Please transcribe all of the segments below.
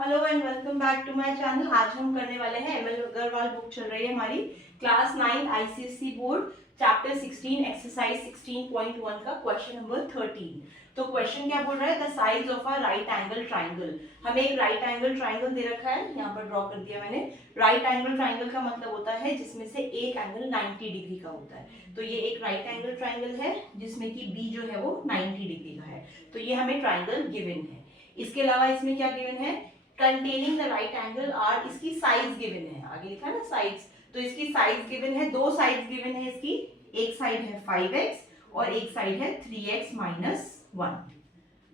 Hello and welcome back to my channel. आज हम करने वाले हैं एमएल अग्रवाल बुक चल रही है हमारी class 9 ICSE board chapter 16 exercise 16.1 का क्वेश्चन नंबर 13। तो क्वेश्चन क्या बोल रहा है, the size of a right angle triangle. हमें एक राइट एंगल ट्राइंगल दे रखा है, यहाँ पर ड्रॉ कर दिया मैंने। राइट एंगल ट्राइंगल का मतलब होता है जिसमें से एक एंगल 90 डिग्री का होता है। तो ये एक राइट एंगल ट्राइंगल है जिसमें कि बी जो है वो 90 डिग्री का है। तो ये हमें ट्राइंगल गिवन है। इसके अलावा इसमें क्या गिवन है, containing the right angle R, इसकी साइज गिवन है, आगे लिखा है ना साइज, तो इसकी साइज गिवन है, दो साइज गिवन है इसकी, एक साइड है 5x और एक साइड है 3x माइनस 1।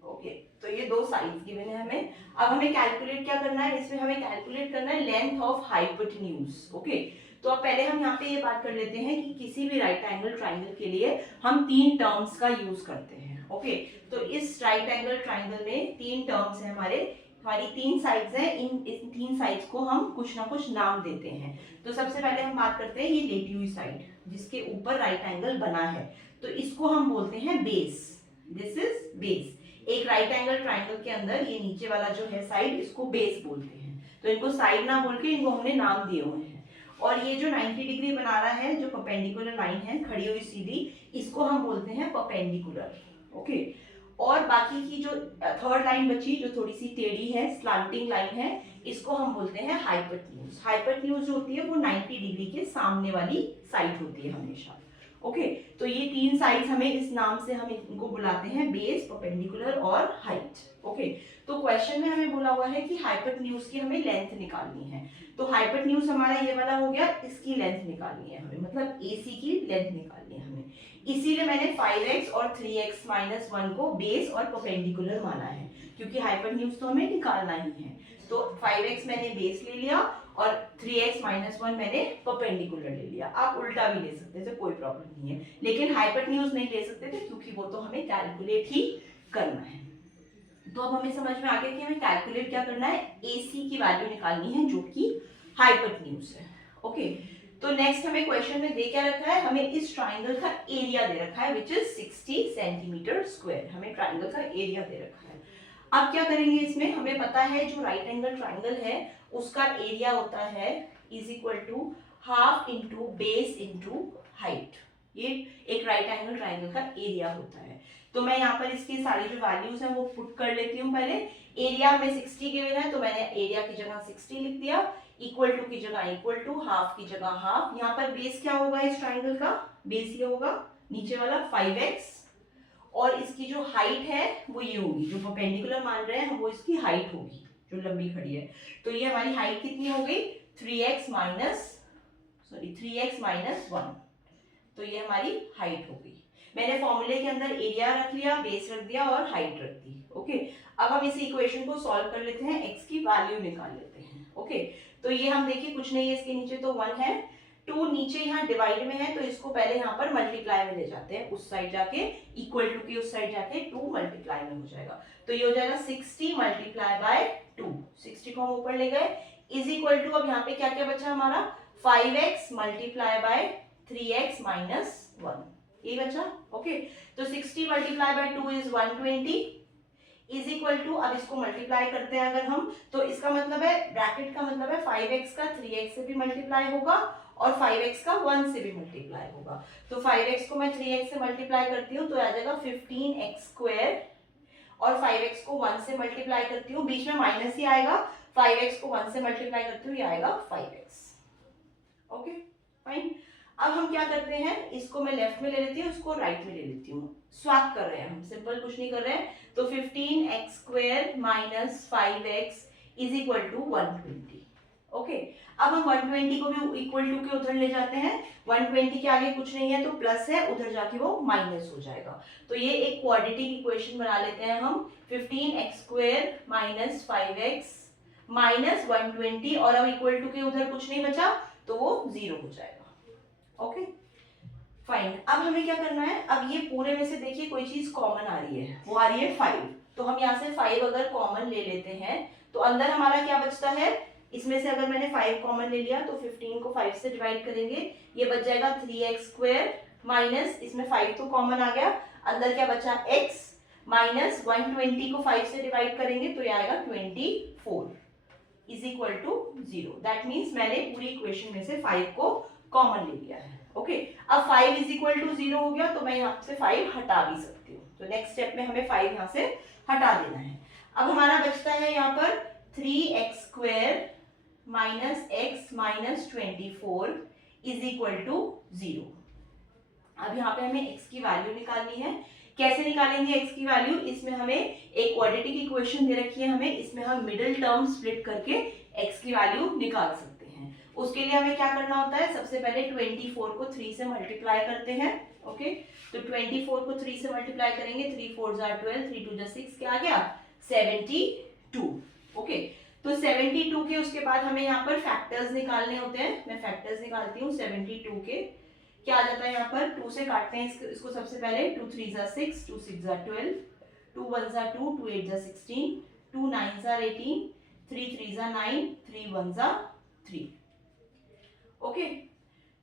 ओके, तो ये दो साइज गिवन है हमें। अब हमें कैलकुलेट क्या करना है, इसमें हमें कैलकुलेट करना है लेंथ ऑफ हाइपोटेन्यूज। ओके, तो अब पहले हम यहाँ पे ये बात कर लेते हैं कि किसी भी राइट एंगल ट्राइंगल के लिए हम तीन टर्म्स का यूज करते हैं। ओके, तो इस राइट एंगल ट्राइंगल में तीन टर्म्स है हमारी तीन साइड्स हैं। इन तीन साइड्स को हम कुछ ना कुछ नाम देते हैं। तो सबसे पहले हम बात करते हैं ये लेटी हुई साइड जिसके ऊपर राइट एंगल बना है, तो इसको हम बोलते हैं बेस। This is base. एक राइट एंगल ट्राइंगल के अंदर ये नीचे वाला जो है साइड, इसको बेस बोलते हैं। तो इनको साइड ना बोल के इनको हमने नाम दिए हुए हैं। और ये जो 90 डिग्री बना रहा है, जो परपेंडिकुलर लाइन है खड़ी हुई सीधी, इसको हम बोलते हैं परपेंडिकुलर। ओके, और बाकी की जो थर्ड लाइन बची जो थोड़ी सी टेढ़ी है, स्लांटिंग लाइन है, इसको हम बोलते हैं हाइपोटेन्यूज। हाइपोटेन्यूज जो होती है वो 90 डिग्री के सामने वाली साइड होती है हमेशा। ओके, तो ये तीन साइड्स हमें इस नाम से हम इनको बुलाते हैं, बेस, परपेंडिकुलर और हाइट। ओके, तो क्वेश्चन में हमें बोला हुआ है कि हाइपोटेन्यूज की हमें लेंथ निकालनी है। तो हाइपोटेन्यूज हमारा ये वाला हो गया, इसकी लेंथ निकालनी है हमें, मतलब AC की लेंथ निकालनी है हमें। इसीलिए मैंने 5x और 3x माइनस 1 को बेस और परपेंडिकुलर माना है, क्योंकि हाइपोटेन्यूज तो हमें निकालना ही है। तो 5x मैंने बेस ले लिया और 3x माइनस 1 मैंने परपेंडिकुलर ले लिया। आप उल्टा भी ले सकते थे, कोई प्रॉब्लम नहीं है, लेकिन हाइपोटेन्यूज नहीं ले सकते थे क्योंकि वो तो हमें कैलकुलेट ही करना है। तो अब हमें समझ में आ गया कि हमें कैलकुलेट क्या करना है, AC की वैल्यू निकालनी है जो कि हाइपोटेन्यूज है। ओके, तो नेक्स्ट हमें क्वेश्चन में दे क्या रखा है, हमें इस ट्राइंगल का एरिया दे रखा है विच इज 60 सेंटीमीटर स्क्वायर। हमें ट्राइंगल का एरिया दे रखा है। अब क्या करेंगे, इसमें हमें पता है जो राइट एंगल ट्राइंगल है उसका एरिया होता है is equal to half into base into height. ये एक राइट एंगल ट्राइंगल का एरिया होता है। तो मैं यहाँ पर इसकी सारी जो वैल्यूज हैं वो पुट कर लेती हूँ। पहले एरिया में 60 गिवन है तो मैंने एरिया की जगह 60 लिख दिया, इक्वल टू की जगह इक्वल टू, हाफ की जगह हाफ। यहाँ पर बेस क्या होगा इस ट्राइंगल का, बेस ये होगा नीचे वाला 5x, और इसकी जो हाइट है वो ये होगी, जो परपेंडिकुलर मान रहे हैं हम वो इसकी हाइट होगी जो लंबी खड़ी है। तो ये हमारी हाइट कितनी हो गई, 3x माइनस 1। तो ये हमारी हाइट हो गई। मैंने फॉर्मूले के अंदर एरिया रख लिया, बेस रख दिया और हाइट रख दी। ओके, अब हम इस इक्वेशन को सॉल्व कर लेते हैं, x की वैल्यू निकाल लेते हैं। ओके, तो ये हम देखिए कुछ नहीं है, इसके नीचे तो 1 है, 2 नीचे यहाँ डिवाइड में है, तो इसको पहले यहाँ पर मल्टीप्लाई में ले जाते हैं, उस साइड जाके इक्वल टू की उस साइड जाके 2 मल्टीप्लाई में हो जाएगा। तो ये हो जाएगा 60 मल्टीप्लाई बाय 2, 60 को हम ऊपर ले गए, इज इक्वल टू, अब यहाँ पे क्या क्या बचा हमारा, 5x multiply by 3x minus 1, ये बचा। ओके, तो 60 multiply by 2 is 120 is equal to, अब इसको मल्टीप्लाई करते हैं अगर हम, तो इसका मतलब है, ब्रैकेट का मतलब है 5x का 3x से भी मल्टीप्लाई होगा और 5x का 1 से भी मल्टीप्लाई होगा। तो 5x को मैं 3x से मल्टीप्लाई करती हूँ तो आ जाएगा 15x स्क्वायर, और 5x को 1 से मल्टीप्लाई करती हूँ, बीच में माइनस ही आएगा, 5x को 1 से मल्टीप्लाई करती हूँ, ये आएगा 5x। Okay fine. अब हम क्या करते हैं, इसको मैं लेफ्ट में ले लेती हूँ, इसको राइट में ले लेती हूँ, स्वैप कर रहे हैं हम, सिंपल कुछ नहीं कर रहे हैं। तो 15x square minus 5x is equal to 120। Okay, अब हम 120 को भी इक्वल टू के उधर ले जाते हैं, 120 के आगे कुछ नहीं है तो प्लस है, उधर जाके वो माइनस हो जाएगा। तो ये एक क्वाड्रेटिक इक्वेशन बना लेते हैं हम, 15x square minus 5x minus 120, और अब इक्वल टू के उधर कुछ नहीं बचा तो वो 0 हो जाएगा। Okay fine. अब हमें क्या करना है, अब ये पूरे में से देखिए कोई चीज कॉमन आ रही है, वो आ रही है 5, तो हम यहाँ से 5 अगर कॉमन ले लेते हैं तो अंदर हमारा क्या बचता है, इसमें से अगर मैंने 5 कॉमन ले लिया तो 15 को 5 से डिवाइड करेंगे, ये बच जाएगा 3x स्क्वायर माइनस, इसमें 5 तो कॉमन आ गया, अंदर क्या बचा x, माइनस 120 को 5 से डिवाइड करेंगे तो ये आएगा 24। Is equal to 0। That means मैंने पूरी इक्वेशन में से 5 को कॉमन ले लिया है। ओके, अब 5 इज इक्वल टू 0 हो गया, तो मैं यहाँ से 5 हटा भी सकती हूँ। तो नेक्स्ट स्टेप में हमें 5 यहाँ से हटा देना है। अब हमारा बचता है यहाँ पर 3x square minus x minus 24 is equal to 0। अब यहाँ पे हमें x की वैल्यू निकालनी है। कैसे निकालेंगे x की वैल्यू? इसमें हमें एक क्वाड्रेटिक इक्वेशन दे रखी है हमें, इसमें हम मिडिल टर्म स्प्लिट करके x की वैल्यू निकाल सकते हैं। उसके लिए हमें क्या करना होता है? सबसे पहले 24 को 3 से मल्टीप्लाई करते हैं। ओके, तो 24 को 3 से मल्टीप्लाई करेंगे, 3 4 जा 12, 3 2 जा 6, क्या आ गया? 72। ओके, तो 72 के उसके बाद हमें यहाँ पर फैक्टर्स निकालने होते हैं। मैं फैक्टर्स निकालती हूँ 72 के। क्या आ जाता है यहाँ पर? 2 से काटते हैं इसको सबसे पहले। 2 3 जा 6, 2 6 जा 12, 2 1 जा 2, 2 8 जा 16, 2 9 जा 18, 3 3 जा 9, 3 1 जा 3। ओके,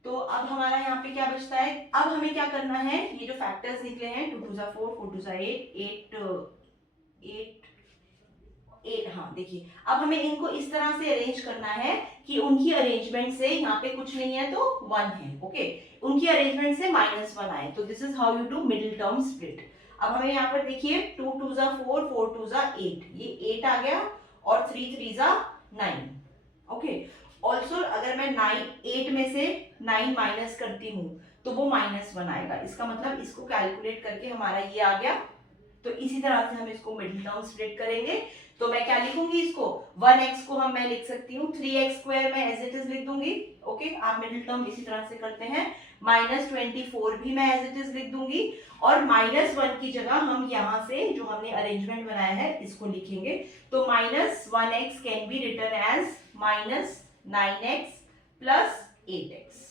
तो अब हमारा यहाँ पे क्या बचता है? अब हमें क्या करना है? ये जो फैक्टर्स निकले हैं 2 2 जा 4, 4 2 जा 8, 8, हाँ देखिए, अब हमें इनको इस तरह से अरेंज करना है कि उनकी अरेंजमेंट से यहाँ पे कुछ नहीं है तो 1 है। ओके, उनकी अरेंजमेंट से -1 आए, तो this is how you do middle term split. अब हमें यहाँ पर देखिए 2 2 जा 4, 4 2 जा 8, ये 8 आ गया, और 3 3 जा 9। ओके, ऑल्सो अगर मैं 8 में से 9 माइनस करती हूँ तो वो -1 आएगा। इसका मतलब इसको कैलकुलेट करके हमारा ये आ गया। तो इसी तरह से हम इसको मिडिल टर्म स्प्लिट करेंगे। तो मैं क्या लिखूंगी इसको? 1x को मैं लिख सकती हूँ 3x स्क्वायर में एज इट इज लिख दूंगी। ओके, आप मिडिल टर्म इसी तरह से करते हैं। -24 भी मैं एज इट इज लिख दूंगी, और -1 की जगह हम यहाँ से जो हमने अरेंजमेंट बनाया है इसको लिखेंगे। तो -1x can be written as -9x plus 8x।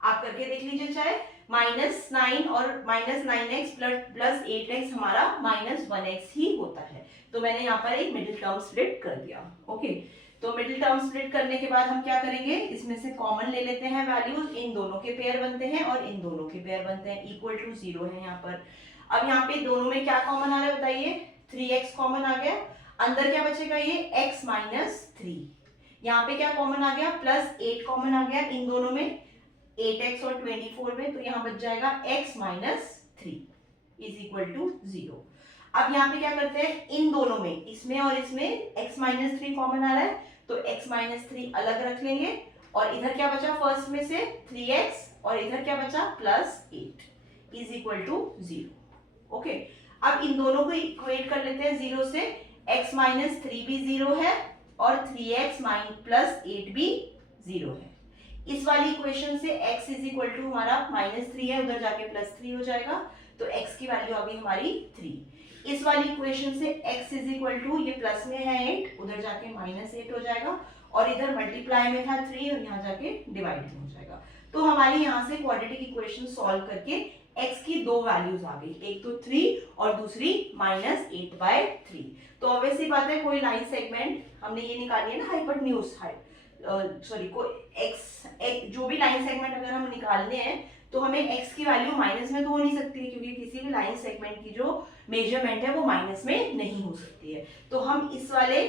आप करके देख लीजिए चाहे। -9 और -9x प्लस 8x हमारा -1x ही होता है। तो मैंने यहाँ पर एक मिडिल टर्म स्प्लिट कर दिया। ओके, तो मिडिल टर्म स्प्लिट करने के बाद हम क्या करेंगे? इसमें से कॉमन ले लेते हैं वैल्यूज। इन दोनों के पेयर बनते हैं और इन दोनों के पेयर बनते हैं, इक्वल टू 0 है यहाँ पर। अब यहाँ पे दोनों में क्या कॉमन आ रहा है बताइए? 3x कॉमन आ गया। अंदर क्या बचेगा? ये x माइनस 3। यहाँ पे क्या कॉमन आ गया? +8 कॉमन आ गया इन दोनों में, 8x और 24 में, तो यहाँ बच जाएगा x minus 3 is equal to 0। अब यहाँ पे क्या करते हैं? इन दोनों में, इसमें और इसमें x माइनस 3 कॉमन आ रहा है, तो x माइनस 3 अलग रख लेंगे, और इधर क्या बचा फर्स्ट में से? 3x, और इधर क्या बचा? +8 इज इक्वल टू 0। ओके, अब इन दोनों को इक्वेट कर लेते हैं 0 से। x माइनस 3 भी 0 है, और 3x प्लस 8 भी 0 है। इस वाली इक्वेशन से x इज इक्वल टू हमारा -3 है, उधर जाके +3 हो जाएगा, तो x की वैल्यू आ गई हमारी 3। इस वाली इक्वेशन से x इज इक्वल टू, ये प्लस में है 8, उधर जाके -8 हो जाएगा, और इधर मल्टीप्लाई में था 3 और यहाँ जाके डिवाइड में हो जाएगा। तो हमारी यहाँ से क्वाड्रेटिक इक्वेशन सॉल्व करके x की दो वैल्यूज आ गई, एक तो 3 और दूसरी -8/3। तो ऑब्वियसली बात है, कोई लाइन सेगमेंट हमने ये निकाली है ना, हाइपोटेन्यूज सॉरी को x जो भी लाइन सेगमेंट अगर हम निकालने हैं तो हमें x की वैल्यू माइनस में तो हो नहीं सकती है, क्योंकि किसी भी लाइन सेगमेंट की जो मेजरमेंट है वो माइनस में नहीं हो सकती है। तो हम इस वाले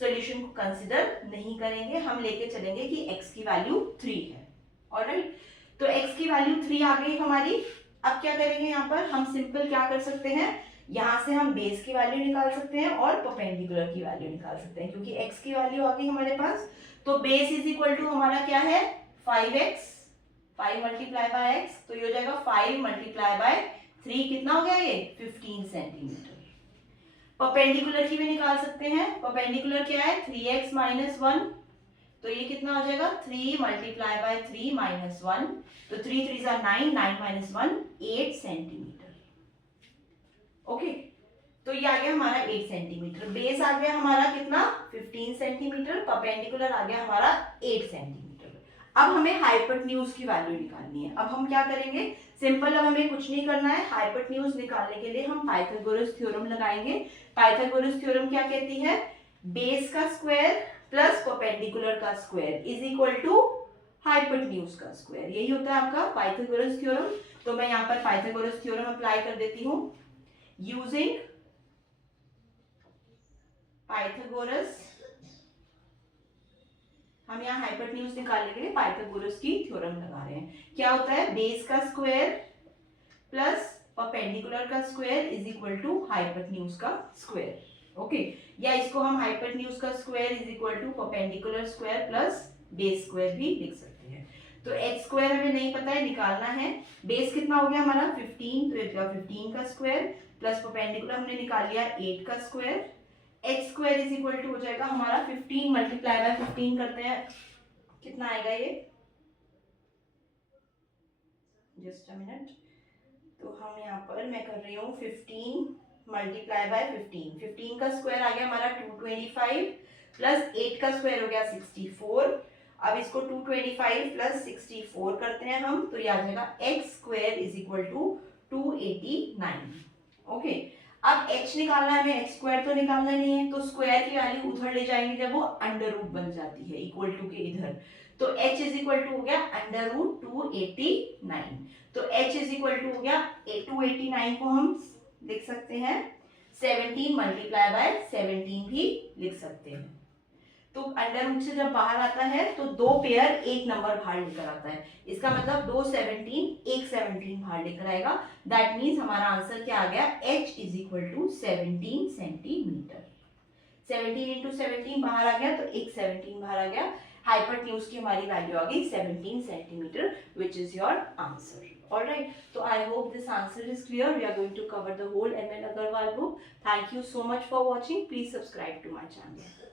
सॉल्यूशन को कंसीडर नहीं करेंगे, हम लेके चलेंगे कि x की वैल्यू 3 है। ऑलराइट, तो x की वैल्यू 3 आ गई हमारी। अब क्या करेंगे? यहाँ पर हम सिंपल क्या कर सकते हैं, यहाँ से हम बेस की वैल्यू निकाल सकते हैं और परपेंडिकुलर की वैल्यू निकाल सकते हैं, क्योंकि x की वैल्यू आ गई हमारे पास। तो बेस इज इक्वल टू हमारा क्या है? 5x, 5 मल्टीप्लाई बाय x, तो ये हो जाएगा 5 मल्टीप्लाई बाय 3, कितना हो गया ये? 15 सेंटीमीटर। परपेंडिकुलर की भी निकाल सकते हैं। परपेंडिकुलर क्या है? 3x माइनस 1, तो ये कितना हो जाएगा? 3 मल्टीप्लाई बाय 3 माइनस 1, तो 3 3 9, 9 माइनस 1 8 सेंटीमीटर। ओके, तो ये आ गया हमारा 8 सेंटीमीटर। बेस आ गया हमारा कितना? 15 सेंटीमीटर। परपेंडिकुलर आ गया हमारा 8 सेंटीमीटर। अब हमें हाइपोटेन्यूज की वैल्यू निकालनी है। अब हम क्या करेंगे? सिंपल, अब हमें कुछ नहीं करना है। हाइपोटेन्यूज निकालने के लिए हम पाइथागोरस थ्योरम लगाएंगे। पाइथागोरस थ्योरम क्या कहती है? बेस का स्क्वायर प्लस परपेंडिकुलर का square is equal to hypotenuse का स्क्वायर। यही होता है आपका पाइथागोरस थ्योरम। तो मैं यहाँ पर पाइथागोरस थ्योरम अप्लाई कर देती हूँ। यूजिंग पाइथागोरस हम यहाँ हाइपोटेन्यूज निकालने के लिए पाइथागोरस की थ्योरम लगा रहे हैं। क्या होता है, बेस का स्क्वायर प्लस परपेंडिकुलर का square is equal to hypotenuse का स्क्वायर। ओके, या इसको हम हाइपोटेन्यूज का square is equal to perpendicular square plus base square भी लिख सकते हैं। तो एक्स स्क्वायर हमें नहीं पता है, निकालना है। बेस कितना हो गया हमारा 15, तो ये 15 का स्क्वायर प्लस परपेंडिकुलर हमने निकाल लिया 8 का square. X square is equal to हो जाएगा हमारा 15 मल्टीप्लाई बाय 15 करते हैं, कितना आएगा ये, जस्ट अ मिनट। तो हम यहाँ पर मैं कर रही हूँ 15 मल्टीप्लाई बाय 15। 15 का स्क्वायर आ गया हमारा 225 प्लस 8 का स्क्वायर हो गया 64। अब इसको 225 प्लस 64 करते हैं हम, तो ये आ जाएगा x square is equal to 289। Okay, अब h निकालना है हमें, एक्स स्क्वायर तो निकालना नहीं है, तो स्क्वायर की वैल्यू उधर ले जाएंगे जब वो अंडर रूट बन जाती है इक्वल टू के इधर, तो h इज इक्वल टू हो गया अंडर रूट 289। तो h इज इक्वल टू हो गया 289 को हम लिख सकते हैं 17 मल्टीप्लाई बाय 17 भी लिख सकते हैं। तो अंडर रूट से जब बाहर आता है तो दो पेयर एक नंबर बाहर लेकर आता है, इसका मतलब दो 17 एक 17 बाहर लेकर आएगा। दैट मीन्स हमारा आंसर क्या आ गया, h is equal to 17 centimetre. 17 into 17 बाहर आ गया, तो एक 17 बाहर आ गया। हाइपोटेन्यूज की हमारी वैल्यू आ गई 17 centimetre, which is your answer. Alright, so I hope this answer is clear. We are going to cover the whole ML Agarwal book. Thank you so much for watching. Please subscribe to my channel.